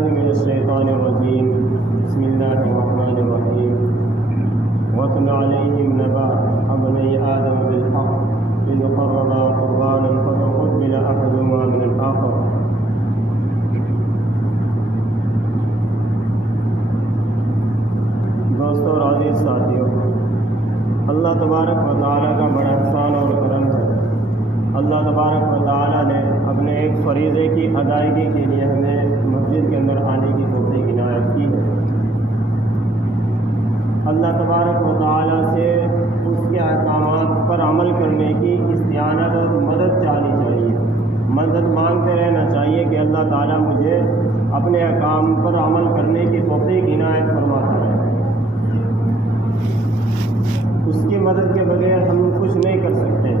بالله من الشيطان الرجيم بسم الله الرحمن الرحيم واتل عليهم نبأ ابني آدم بالحق إذ قربا قربانا فتقبل أحدهما من الآخر. دوستوں اور عزیز ساتھیوں، اللہ تبارک و تعالیٰ کا بڑا احسان اور کرم ہے۔ اللہ تبارک و تعالیٰ نے اپنے ایک فریضے کی ادائیگی کے لیے ہمیں مسجد کے اندر آنے کی توفیق عنایت کی ہے۔ اللہ تبارک و تعالیٰ سے اس کے احکامات پر عمل کرنے کی استعانت اور مدد چاہنی چاہیے، مدد مانگتے رہنا چاہیے کہ اللہ تعالیٰ مجھے اپنے احکام پر عمل کرنے کی توفیق عنایت فرماتا ہے۔ اس کی مدد کے بغیر ہم کچھ نہیں کر سکتے۔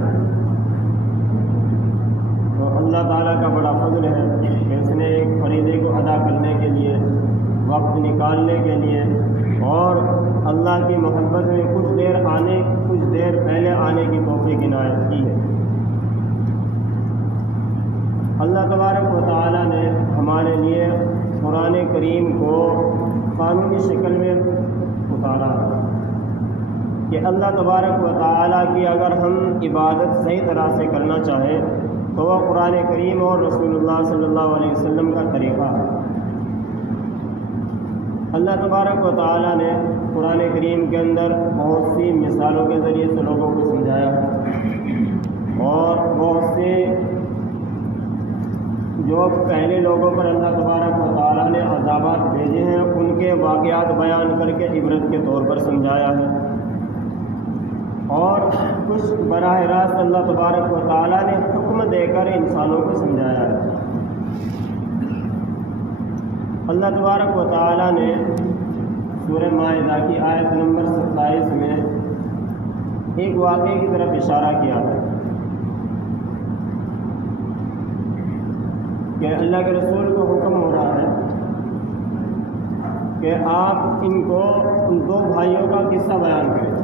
تو اللہ تعالیٰ کا بڑا فضل ہے کہ اس نے ایک فریضے کو ادا کرنے کے لیے، وقت نکالنے کے لیے اور اللہ کی محبت میں کچھ دیر پہلے آنے کی توفیق عنایت کی ہے۔ اللہ تبارک و تعالیٰ نے ہمارے لیے قرآن کریم کو قانونی شکل میں اتارا ہے کہ اللہ تبارک و تعالیٰ کی اگر ہم عبادت صحیح طرح سے کرنا چاہیں تو وہ قرآن کریم اور رسول اللہ صلی اللہ علیہ وسلم کا طریقہ ہے۔ اللہ تبارک و تعالیٰ نے قرآن کریم کے اندر بہت سی مثالوں کے ذریعے سے لوگوں کو سمجھایا ہے، اور بہت سے جو پہلے لوگوں پر اللہ تبارک و تعالیٰ نے عذابات بھیجے ہیں ان کے واقعات بیان کر کے عبرت کے طور پر سمجھایا ہے، اور کچھ براہ راست اللہ تبارک و تعالیٰ نے حکم دے کر انسانوں کو سمجھایا ہے۔ اللہ تبارک و تعالیٰ نے سورہ مائدہ کی آیت نمبر 27 میں ایک واقعے کی طرف اشارہ کیا ہے کہ اللہ کے رسول کو حکم ہو رہا ہے کہ آپ ان دو بھائیوں کا قصہ بیان کریں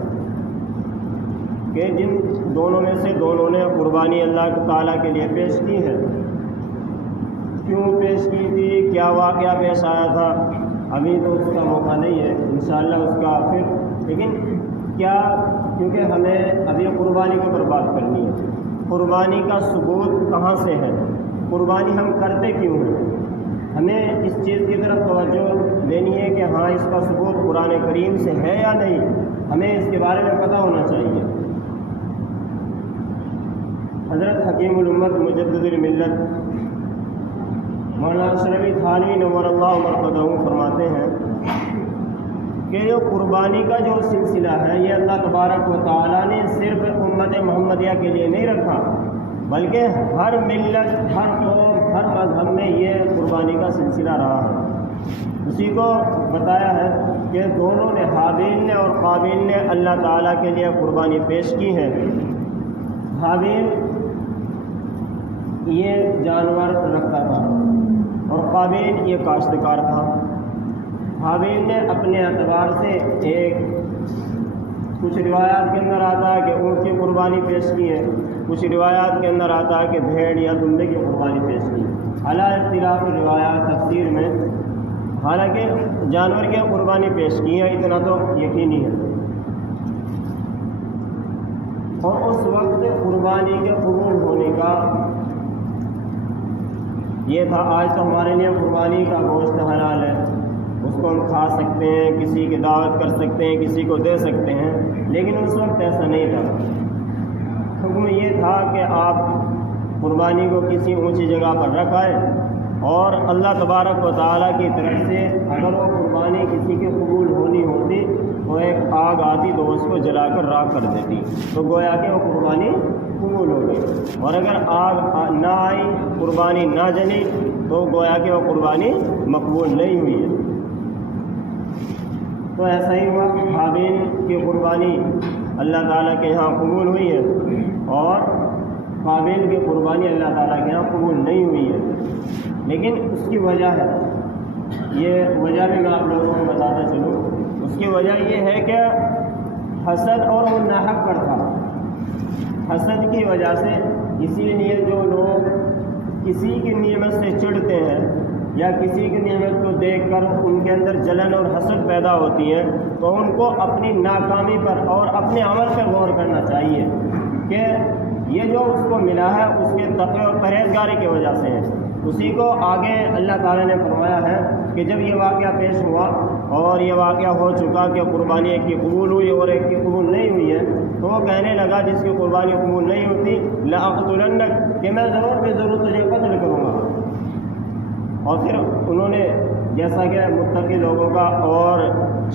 کہ جن دونوں میں سے دونوں نے قربانی اللہ تعالیٰ کے لیے پیش کی ہے۔ کیوں پیش کی تھی، کیا واقعہ پیش آیا تھا، ابھی تو اس کا موقع نہیں ہے، انشاءاللہ اس کا پھر، لیکن کیا، کیونکہ ہمیں ابھی قربانی کے اوپر بات کرنی ہے۔ قربانی کا ثبوت کہاں سے ہے، قربانی ہم کرتے کیوں ہیں، ہمیں اس چیز کی طرف توجہ دینی ہے کہ ہاں اس کا ثبوت قرآن کریم سے ہے یا نہیں، ہمیں اس کے بارے میں پتہ ہونا چاہیے۔ حضرت حکیم الامت مجدد الملت مولانا اشرفی تھانوی نور اللہ مرقدہ فرماتے ہیں کہ جو قربانی کا جو سلسلہ ہے یہ اللہ تبارک و تعالیٰ نے صرف امت محمدیہ کے لیے نہیں رکھا، بلکہ ہر ملت، ہر قوم، ہر مذہب میں یہ قربانی کا سلسلہ رہا ہے۔ اسی کو بتایا ہے کہ دونوں نے، حابیل نے اور قابیل نے اللہ تعالیٰ کے لیے قربانی پیش کی ہے۔ حابیل یہ جانور رکھتا تھا اور قابیل یہ کاشتکار تھا۔ حابیل نے اپنے اعتبار سے کچھ روایات کے اندر آتا ہے کہ اونٹ کی قربانی پیش کی ہے، کچھ روایات کے اندر آتا ہے کہ بھیڑ یا دمبے کی قربانی پیش کی، اعلیٰ اختلاف روایات تفسیر میں، حالانکہ جانور کی قربانی پیش کی ہے اتنا تو یقینی ہے۔ اور اس وقت قربانی کے قبول ہونے کا یہ تھا، آج تو ہمارے لیے قربانی کا گوشت حلال ہے، اس کو ہم کھا سکتے ہیں، کسی کی دعوت کر سکتے ہیں، کسی کو دے سکتے ہیں، لیکن اس وقت ایسا نہیں تھا۔ حکم یہ تھا کہ آپ قربانی کو کسی اونچی جگہ پر رکھائیں، اور اللہ تبارک و تعالیٰ کی طرف سے اگر وہ قربانی کسی کی قبول ہونی ہوتی تو ایک آگ آتی تو اس کو جلا کر راکھ کر دیتی، تو گویا کہ وہ قربانی قبول ہو گئی، اور اگر آگ نہ آئی، قربانی نہ جلی، تو گویا کہ وہ قربانی مقبول نہیں ہوئی ہے۔ تو ایسا ہی ہوا، حابیل کی قربانی اللہ تعالیٰ کے یہاں قبول ہوئی ہے اور قابیل کی قربانی اللہ تعالیٰ کے یہاں قبول نہیں ہوئی ہے، لیکن اس کی وجہ ہے، یہ وجہ بھی میں آپ لوگوں کو بتاتا چلوں۔ اس کی وجہ یہ ہے کہ حسد اور مناحق پر تھا۔ حسد کی وجہ سے، اسی لیے جو لوگ کسی کی نعمت سے چڑھتے ہیں یا کسی کی نعمت کو دیکھ کر ان کے اندر جلن اور حسد پیدا ہوتی ہے تو ان کو اپنی ناکامی پر اور اپنے عمل پر غور کرنا چاہیے کہ یہ جو اس کو ملا ہے اس کے تقوی اور پرہیزگاری کی وجہ سے ہے۔ اسی کو آگے اللہ تعالیٰ نے فرمایا ہے کہ جب یہ واقعہ پیش ہوا اور یہ واقعہ ہو چکا کہ قربانی ایک کی قبول ہوئی اور ایک کی قبول نہیں ہوئی ہے تو وہ کہنے لگا جس کی قربانی قبول نہیں ہوتی لأقتلنک، کہ میں ضرور بے ضرور تجھے قتل کروں گا۔ اور پھر انہوں نے جیسا کہ متقی لوگوں کا اور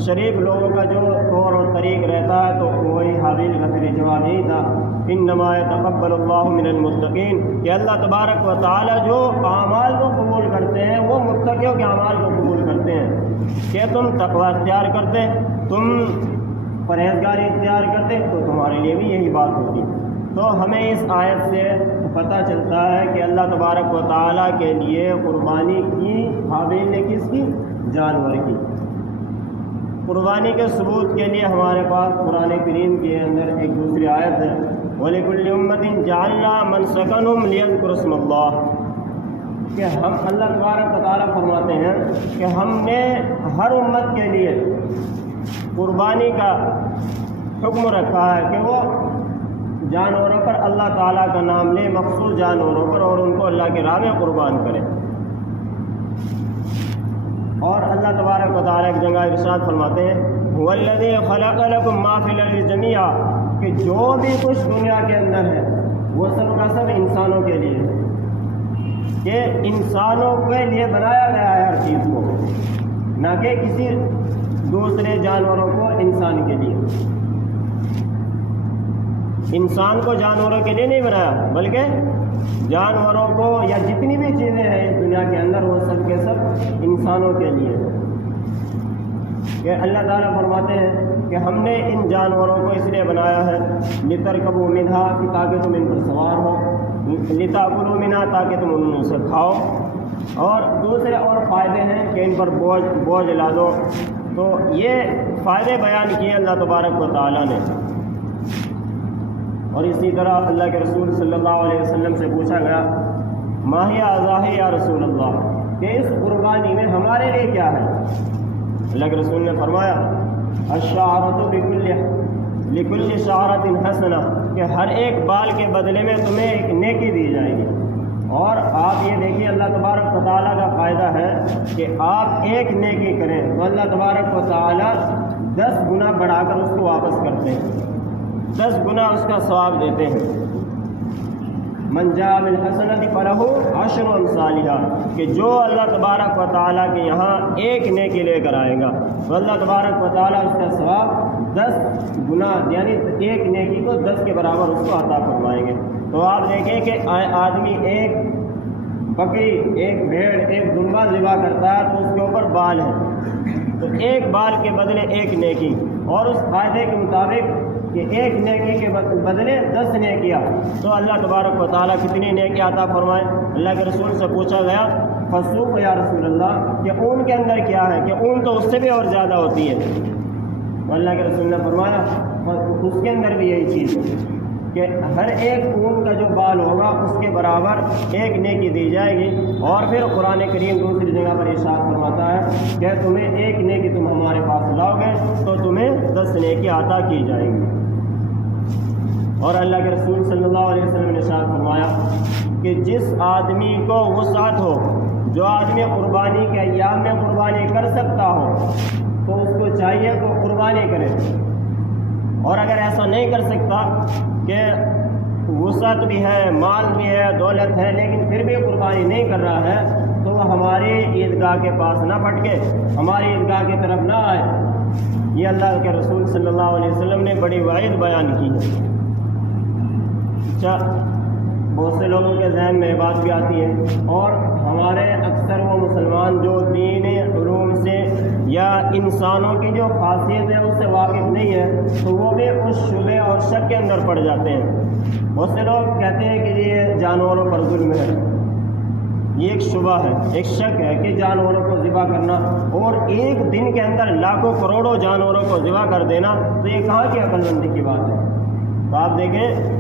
شریف لوگوں کا جو طور اور طریق رہتا ہے تو وہی حابیل کا پھر جواب یہی تھا انما یتقبل اللہ من المتقین، کہ اللہ تبارک و تعالی جو اعمال کو قبول کرتے ہیں وہ متقیوں کے اعمال کو قبول کرتے ہیں کہ تم تقوی اختیار کرتے، تم پرہیزگاری اختیار کرتے تو تمہارے لیے بھی یہی بات ہوتی۔ تو ہمیں اس آیت سے پتہ چلتا ہے کہ اللہ تبارک و تعالیٰ کے لیے قربانی کی حابیل نے کس کی؟ جانور کی۔ قربانی کے ثبوت کے لیے ہمارے پاس قرآن کریم کے اندر ایک دوسری آیت ہے وَلِكُلِّ أُمَّةٍ جَعَلْنَا مَنْسَكَهُمْ لِيَذْكُرُوا اسْمَ اللَّهِ، کہ ہم اللہ تبارک و تعالیٰ فرماتے ہیں کہ ہم نے ہر امت کے لیے قربانی کا حکم رکھا ہے کہ وہ جانوروں پر اللہ تعالیٰ کا نام لے، مخصوص جانوروں پر، اور ان کو اللہ کے راہ میں قربان کریں۔ اور اللہ تبارک و تعالیٰ ایک جگہ ارشاد فرماتے ہیں هُوَ الَّذِي خَلَقَ لَكُم مَّا فِي الْأَرْضِ جَمِيعًا، کہ جو بھی کچھ دنیا کے اندر ہے وہ سب کا سب انسانوں کے لیے ہے، کہ انسانوں کے لیے بنایا گیا ہے ہر چیز کو، نہ کہ کسی دوسرے جانوروں کو انسان کے لیے۔ انسان کو جانوروں کے لیے نہیں بنایا بلکہ جانوروں کو یا جتنی بھی چیزیں ہیں اس دنیا کے اندر وہ سب کے سب انسانوں کے لیے۔ کہ اللہ تعالیٰ فرماتے ہیں کہ ہم نے ان جانوروں کو اس لیے بنایا ہے لِتَرْكَبُوا مِنْهَا، کہ تاکہ تم ان پر سوار ہو، لِتَأْكُلُوا مِنْهَا، تاکہ تم ان سے کھاؤ، اور دوسرے اور فائدے ہیں کہ ان پر بوجھ لا دو۔ تو یہ فائدے بیان کیے اللہ تبارک و تعالیٰ نے۔ اور اسی طرح اللہ کے رسول صلی اللہ علیہ وسلم سے پوچھا گیا ما ہی اضاحی یا رسول اللہ، کہ اس قربانی میں ہمارے لیے کیا ہے؟ اللہ کے رسول نے فرمایا الشعرۃ لکل شعرۃ حسنہ، کہ ہر ایک بال کے بدلے میں تمہیں ایک نیکی دی جائے گی۔ اور آپ یہ دیکھیے اللہ تبارک و تعالیٰ کا فائدہ ہے کہ آپ ایک نیکی کریں تو اللہ تبارک و تعالیٰ 10 گنا بڑھا کر اس کو واپس کرتے ہیں، 10 گنا اس کا ثواب دیتے ہیں۔ من جاء بالحسنۃ فلہ 10 امثالها، کہ جو اللہ تبارک و تعالیٰ کے یہاں ایک نیکی لے کر آئے گا تو اللہ تبارک و تعالیٰ اس کا ثواب 10 گنا، یعنی ایک نیکی کو 10 کے برابر اس کو عطا فرمائیں گے۔ تو آپ دیکھیں کہ آدمی ایک بکری، ایک بھیڑ، ایک دمبا ذبح کرتا ہے تو اس کے اوپر بال ہے، تو ایک بال کے بدلے ایک نیکی، اور اس فائدے کے مطابق کہ ایک نیکی کے بدلے 10 نیکیاں، تو اللہ تبارک و تعالیٰ کتنی نیکی عطا فرمائے۔ اللہ کے رسول سے پوچھا گیا فسوق یا رسول اللہ، کہ اون کے اندر کیا ہے؟ کہ اون تو اس سے بھی اور زیادہ ہوتی ہے۔ تو اللہ کے رسول نے فرمایا اس کے اندر بھی یہی چیز ہے کہ ہر ایک اون کا جو بال ہوگا اس کے برابر ایک نیکی دی جائے گی۔ اور پھر قرآن کریم دوسری جگہ پر ارشاد فرماتا ہے کہ تمہیں ایک نیکی تم ہمارے پاس لاؤ گے تو تمہیں 10 نیکی عطا کی جائیں گی۔ اور اللہ کے رسول صلی اللہ علیہ وسلم نے ارشاد فرمایا کہ جس آدمی کو وسعت ہو، جو آدمی قربانی کے ایام میں قربانی کر سکتا ہو تو اس کو چاہیے کہ قربانی کرے، اور اگر ایسا نہیں کر سکتا کہ وسعت بھی ہے، مال بھی ہے، دولت ہے، لیکن پھر بھی قربانی نہیں کر رہا ہے تو وہ ہماری عیدگاہ کے پاس نہ پھٹکے، ہماری عیدگاہ کی طرف نہ آئے۔ یہ اللہ کے رسول صلی اللہ علیہ وسلم نے بڑی وعید بیان کی ہے۔ اچھا، بہت سے لوگوں کے ذہن میں بات بھی آتی ہے، اور ہمارے اکثر وہ مسلمان جو دین علوم سے یا انسانوں کی جو خاصیت ہے اس سے واقف نہیں ہے تو وہ بھی اس شبے اور شک کے اندر پڑ جاتے ہیں۔ بہت سے لوگ کہتے ہیں کہ یہ جانوروں پر ظلم ہے، یہ ایک شبہ ہے، ایک شک ہے کہ جانوروں کو ذبح کرنا اور ایک دن کے اندر لاکھوں کروڑوں جانوروں کو ذبح کر دینا، تو یہ کہاں کی عقل مندی کی بات ہے؟ تو آپ دیکھیں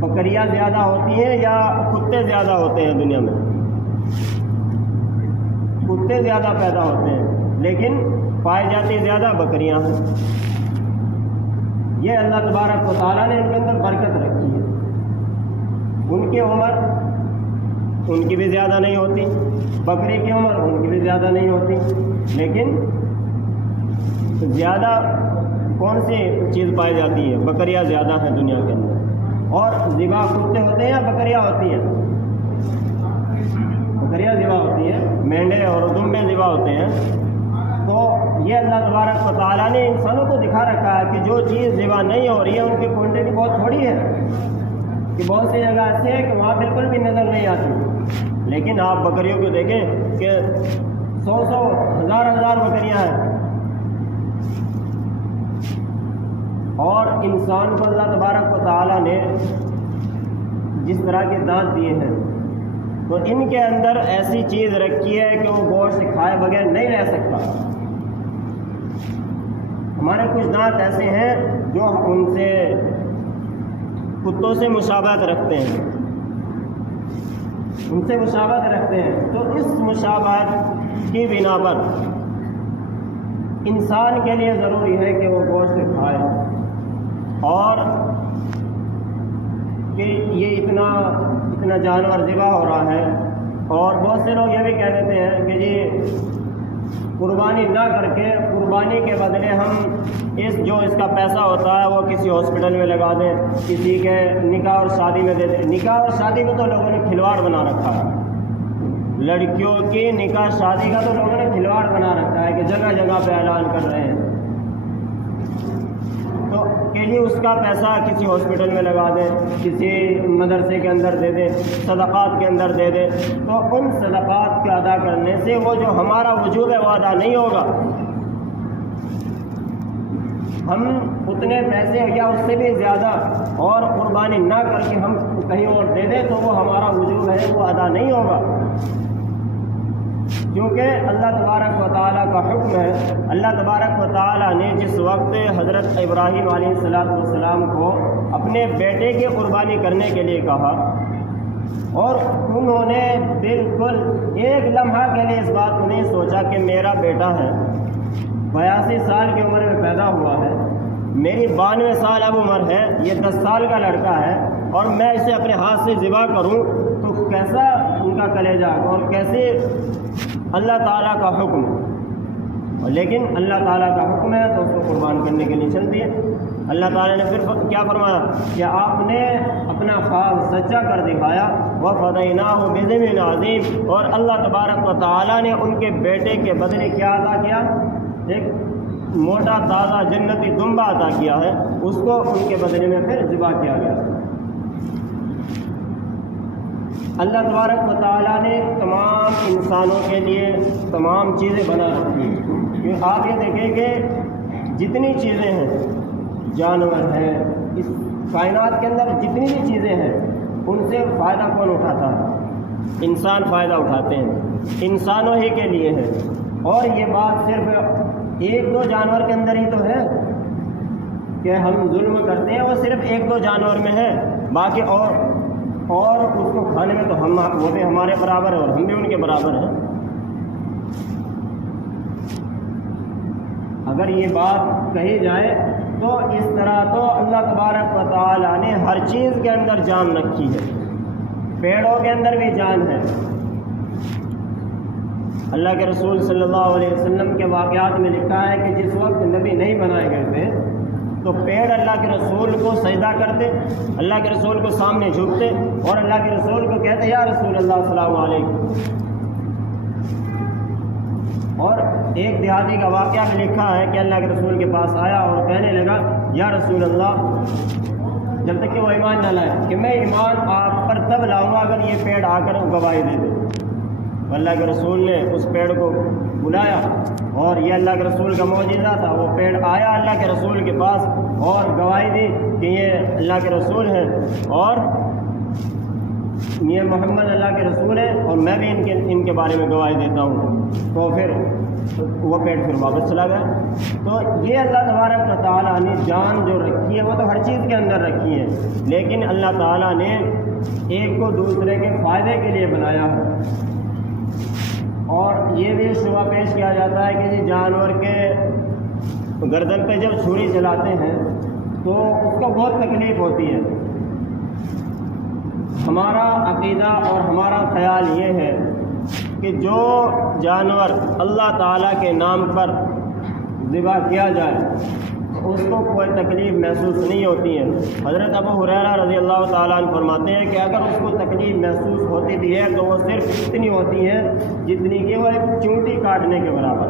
بکریاں زیادہ ہوتی ہیں یا کتے زیادہ ہوتے ہیں دنیا میں؟ کتے زیادہ پیدا ہوتے ہیں لیکن پائی جاتی زیادہ بکریاں ہیں۔ یہ اللہ تبارک و تعالیٰ نے ان کے اندر برکت رکھی ہے۔ ان کی عمر ان کی بھی زیادہ نہیں ہوتی، بکری کی عمر ان کی بھی زیادہ نہیں ہوتی، لیکن زیادہ کون سی چیز پائی جاتی ہے؟ بکریاں زیادہ ہیں دنیا کے اندر۔ اور ذبح کتے ہوتے ہیں یا بکریاں ہوتی ہیں؟ بکریاں ذبح ہوتی ہیں، مینڈے اور دمبے ذبح ہوتے ہیں۔ تو یہ اللہ تبارک و تعالیٰ نے انسانوں کو دکھا رکھا ہے کہ جو چیز ذبح نہیں ہو رہی ہے ان کی کوانٹٹی بہت تھوڑی ہے، کہ بہت سی جگہ ایسی ہے کہ وہاں بالکل بھی نظر نہیں آتی، لیکن آپ بکریوں کو دیکھیں کہ 100 ہزار بکریاں ہیں۔ اور انسان کو اللہ تبارک و تعالیٰ نے جس طرح کے دانت دیے ہیں تو ان کے اندر ایسی چیز رکھی ہے کہ وہ گوشت کھائے بغیر نہیں رہ سکتا۔ ہمارے کچھ دانت ایسے ہیں جو ان سے کتوں سے مشابہت رکھتے ہیں، ان سے مشابہت رکھتے ہیں، تو اس مشابہت کی بنا پر انسان کے لیے ضروری ہے کہ وہ گوشت کھائے، اور کہ یہ اتنا جانور ذبح ہو رہا ہے۔ اور بہت سے لوگ یہ بھی کہہ دیتے ہیں کہ جی قربانی نہ کر کے قربانی کے بدلے ہم اس کا پیسہ ہوتا ہے وہ کسی ہاسپٹل میں لگا دیں، کسی کے نکاح اور شادی میں دے دیں۔ نکاح اور شادی کو تو لوگوں نے کھلواڑ بنا رکھا ہے، لڑکیوں کی نکاح شادی کا تو لوگوں نے کھلواڑ بنا رکھا ہے کہ جگہ جگہ پہ اعلان کر رہے ہیں، تو کہ جی اس کا پیسہ کسی ہاسپٹل میں لگا دیں، کسی مدرسے کے اندر دے دیں، صدقات کے اندر دے دیں۔ تو ان صدقات کے ادا کرنے سے وہ جو ہمارا وجوب ہے وہ ادا نہیں ہوگا۔ ہم اتنے پیسے یا اس سے بھی زیادہ اور قربانی نہ کر کے ہم کہیں اور دے دیں تو وہ ہمارا وجوب ہے وہ ادا نہیں ہوگا، کیونکہ اللہ تبارک و تعالیٰ کا حکم ہے۔ اللہ تبارک و تعالیٰ نے جس وقت حضرت ابراہیم علیہ السلام کو اپنے بیٹے کی قربانی کرنے کے لیے کہا، اور انہوں نے بالکل ایک لمحہ کے لیے اس بات کو نہیں سوچا کہ میرا بیٹا ہے، 82 سال کی عمر میں پیدا ہوا ہے، میری 92 سال اب عمر ہے، یہ 10 سال کا لڑکا ہے، اور میں اسے اپنے ہاتھ سے ذبح کروں تو کیسا ان کا کلیجہ اور کیسے اللہ تعالیٰ کا حکم، لیکن اللہ تعالیٰ کا حکم ہے تو اس کو قربان کرنے کے لیے چلتی ہے۔ اللہ تعالیٰ نے پھر کیا فرمایا کہ آپ نے اپنا خواب سچا کر دکھایا، وَفَدَيْنَاهُ بِذِبْحٍ عَظِيمٍ، اور اللہ تبارک و تعالیٰ نے ان کے بیٹے کے بدلے کیا عطا کیا؟ ایک موٹا تازہ جنتی دمبا عطا کیا ہے، اس کو ان کے بدلے میں پھر ذبح کیا گیا۔ اللہ تبارک و تعالیٰ نے تمام انسانوں کے لیے تمام چیزیں بنا رکھی ہیں، کہ آپ یہ دیکھیں کہ جتنی چیزیں ہیں، جانور ہیں، اس کائنات کے اندر جتنی بھی چیزیں ہیں، ان سے فائدہ کون اٹھاتا ہے؟ انسان فائدہ اٹھاتے ہیں، انسانوں ہی کے لیے ہے۔ اور یہ بات صرف 1-2 جانور کے اندر ہی تو ہے کہ ہم ظلم کرتے ہیں، وہ صرف 1-2 جانور میں ہے، باقی اور اس کو کھانے میں تو وہ بھی ہمارے برابر ہے اور ہم بھی ان کے برابر ہیں۔ اگر یہ بات کہی جائے تو اس طرح تو اللہ تبارک و تعالیٰ نے ہر چیز کے اندر جان رکھی ہے، پیڑوں کے اندر بھی جان ہے۔ اللہ کے رسول صلی اللہ علیہ وسلم کے واقعات میں لکھا ہے کہ جس وقت نبی نہیں بنائے گئے تھے تو پیڑ اللہ کے رسول کو سجدہ کرتے، اللہ کے رسول کو سامنے جھکتے اور اللہ کے رسول کو کہتے یا رسول اللہ السلام علیکم۔ اور ایک دیہاتی کا واقعہ میں لکھا ہے کہ اللہ کے رسول کے پاس آیا اور کہنے لگا یا رسول اللہ، جب تک کہ وہ ایمان نہ لائے، کہ میں ایمان آپ پر تب لاؤں گا اگر یہ پیڑ آ کر گواہی دے دے۔ اللہ کے رسول نے اس پیڑ کو بلایا اور یہ اللہ کے رسول کا معجزہ تھا، وہ پیڑ آیا اللہ کے رسول کے پاس اور گواہی دی کہ یہ اللہ کے رسول ہیں اور یہ محمد اللہ کے رسول ہیں اور میں بھی ان کے بارے میں گواہی دیتا ہوں۔ تو پھر وہ پیڑ پھر واپس چلا گیا۔ تو یہ اللہ تبارک و تعالیٰ نے جان جو رکھی ہے وہ تو ہر چیز کے اندر رکھی ہے، لیکن اللہ تعالیٰ نے ایک کو دوسرے کے فائدے کے لیے بنایا ہے۔ اور یہ بھی شبہ پیش کیا جاتا ہے کہ جانور کے گردن پہ جب چھری چلاتے ہیں تو اس کو بہت تکلیف ہوتی ہے۔ ہمارا عقیدہ اور ہمارا خیال یہ ہے کہ جو جانور اللہ تعالیٰ کے نام پر ذبح کیا جائے اس کو کوئی تکلیف محسوس نہیں ہوتی ہے۔ حضرت ابو ہریرہ رضی اللہ تعالیٰ عنہ فرماتے ہیں کہ اگر اس کو تکلیف محسوس ہوتی بھی ہے تو وہ صرف اتنی ہوتی ہے جتنی کہ وہ ایک چونٹی کاٹنے کے برابر۔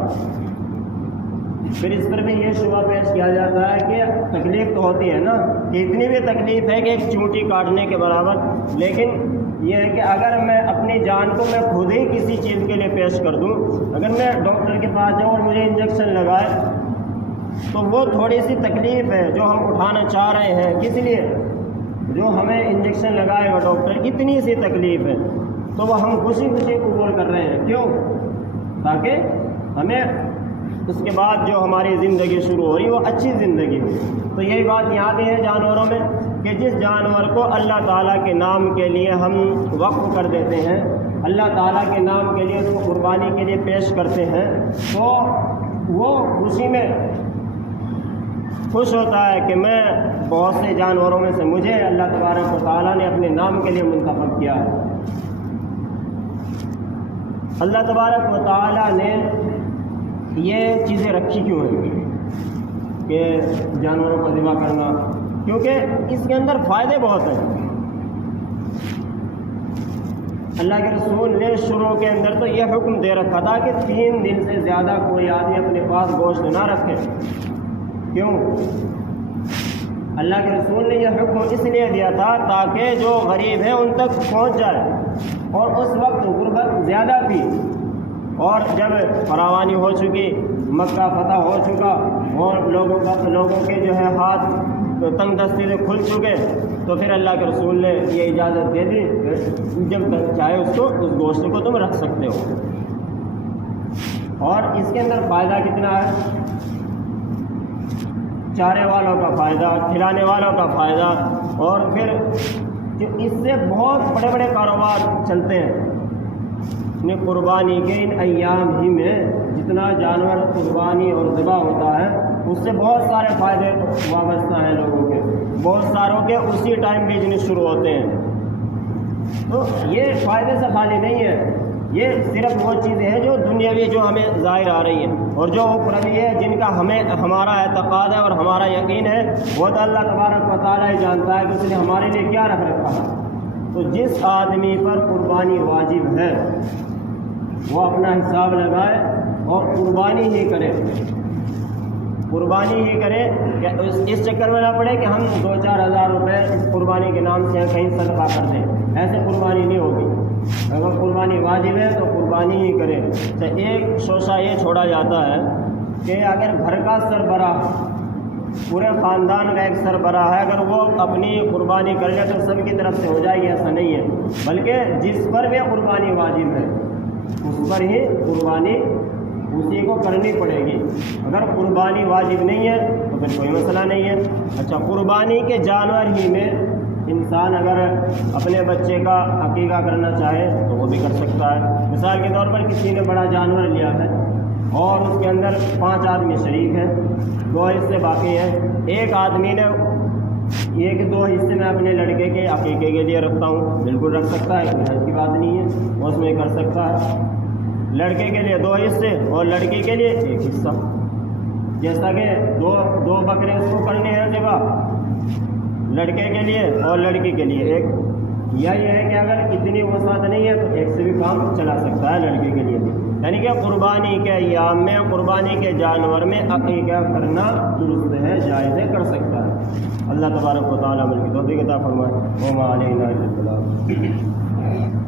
پھر اس پر بھی یہ شبہ پیش کیا جاتا ہے کہ تکلیف تو ہوتی ہے نا، کہ اتنی بھی تکلیف ہے کہ ایک چونٹی کاٹنے کے برابر، لیکن یہ ہے کہ اگر میں اپنی جان کو میں خود ہی کسی چیز کے لیے پیش کر دوں، اگر میں ڈاکٹر کے پاس جاؤں اور مجھے انجیکشن لگائے تو وہ تھوڑی سی تکلیف ہے جو ہم اٹھانا چاہ رہے ہیں، کس لیے جو ہمیں انجیکشن لگائے گا ڈاکٹر، اتنی سی تکلیف ہے تو وہ ہم خوشی خوشی قبول کر رہے ہیں۔ کیوں؟ تاکہ ہمیں اس کے بعد جو ہماری زندگی شروع ہو رہی وہ اچھی زندگی ہو۔ تو یہی بات یہاں بھی ہے جانوروں میں کہ جس جانور کو اللہ تعالیٰ کے نام کے لیے ہم وقف کر دیتے ہیں، اللہ تعالیٰ کے نام کے لیے اس کو قربانی کے لیے پیش کرتے ہیں، تو وہ خوشی میں خوش ہوتا ہے کہ میں بہت سے جانوروں میں سے مجھے اللہ تبارک و تعالیٰ نے اپنے نام کے لیے منتخب کیا ہے۔ اللہ تبارک و تعالیٰ نے یہ چیزیں رکھی کیوں ہیں کہ جانوروں کو ذبح کرنا؟ کیونکہ اس کے اندر فائدے بہت ہیں۔ اللہ کے رسول نے شروع کے اندر تو یہ حکم دے رکھا تھا کہ 3 دن سے زیادہ کوئی آدمی اپنے پاس گوشت نہ رکھے۔ کیوں؟ اللہ کے رسول نے یہ حکم اس لیے دیا تھا تاکہ جو غریب ہیں ان تک پہنچ جائے، اور اس وقت غربت زیادہ تھی، اور جب فراوانی ہو چکی، مکہ فتح ہو چکا اور لوگوں کے جو ہے ہاتھ تنگ دستی سے کھل چکے، تو پھر اللہ کے رسول نے یہ اجازت دے دی کہ جب تک چاہے اس گوشت کو تم رکھ سکتے ہو۔ اور اس کے اندر فائدہ کتنا ہے؟ چارے والوں کا فائدہ، کھلانے والوں کا فائدہ، اور پھر جو اس سے بہت بڑے بڑے کاروبار چلتے ہیں۔ قربانی کے ان ایام ہی میں جتنا جانور قربانی اور ذبح ہوتا ہے اس سے بہت سارے فائدے وابستہ ہیں لوگوں کے، بہت ساروں کے اسی ٹائم بزنس شروع ہوتے ہیں۔ تو یہ فائدے سے خالی نہیں ہے، یہ صرف وہ چیزیں ہیں جو دنیاوی جو ہمیں ظاہر آ رہی ہیں، اور جو اخروی ہے جن کا ہمارا اعتقاد ہے اور ہمارا یقین ہے وہ تو اللہ تبارک و تعالیٰ ہی جانتا ہے کہ اس نے ہمارے لیے کیا رکھ رکھا ہے۔ تو جس آدمی پر قربانی واجب ہے وہ اپنا حساب لگائے اور قربانی ہی کرے، قربانی ہی کرے، کہ اس چکر میں نہ پڑے کہ ہم 2-4 ہزار روپے اس قربانی کے نام سے کہیں صدقہ کر دیں، ایسے قربانی نہیں ہوگی۔ اگر قربانی واجب ہے تو قربانی ہی کرے۔ تو ایک شوشہ یہ چھوڑا جاتا ہے کہ اگر گھر کا سربراہ، پورے خاندان کا ایک سربراہ ہے، اگر وہ اپنی قربانی کر لے تو سب کی طرف سے ہو جائے گی، ایسا نہیں ہے، بلکہ جس پر بھی قربانی واجب ہے اس پر ہی قربانی اسی کو کرنی پڑے گی۔ اگر قربانی واجب نہیں ہے تو پھر کوئی مسئلہ نہیں ہے۔ اچھا، قربانی کے جانور ہی میں انسان اگر اپنے بچے کا عقیقہ کرنا چاہے تو وہ بھی کر سکتا ہے۔ مثال کے طور پر کسی نے بڑا جانور لیا ہے اور اس کے اندر 5 آدمی شریک ہیں، 2 حصے باقی ہیں، ایک آدمی نے یہ کہ 2 حصے میں اپنے لڑکے کے عقیقے کے لیے رکھتا ہوں، بالکل رکھ سکتا ہے، کوئی حرج کی بات نہیں ہے، وہ اس میں کر سکتا ہے۔ لڑکے کے لیے 2 حصے اور لڑکی کے لیے 1 حصہ، جیسا کہ دو بکرے اس کو کرنے ہیں ذبح، لڑکے کے لیے اور لڑکی کے لیے 1۔ یا یہ ہے کہ اگر اتنی وسعت نہیں ہے تو 1 سے بھی کام چلا سکتا ہے لڑکے کے لیے بھی۔ یعنی کہ قربانی کے ایام میں، قربانی کے جانور میں عقیقہ کرنا درست ہے، جائز ہے، کر سکتا ہے۔ اللہ تبارک و تعالیٰ مل کی توفیق عطا فرمائے۔ وما علینا الا البلاغ۔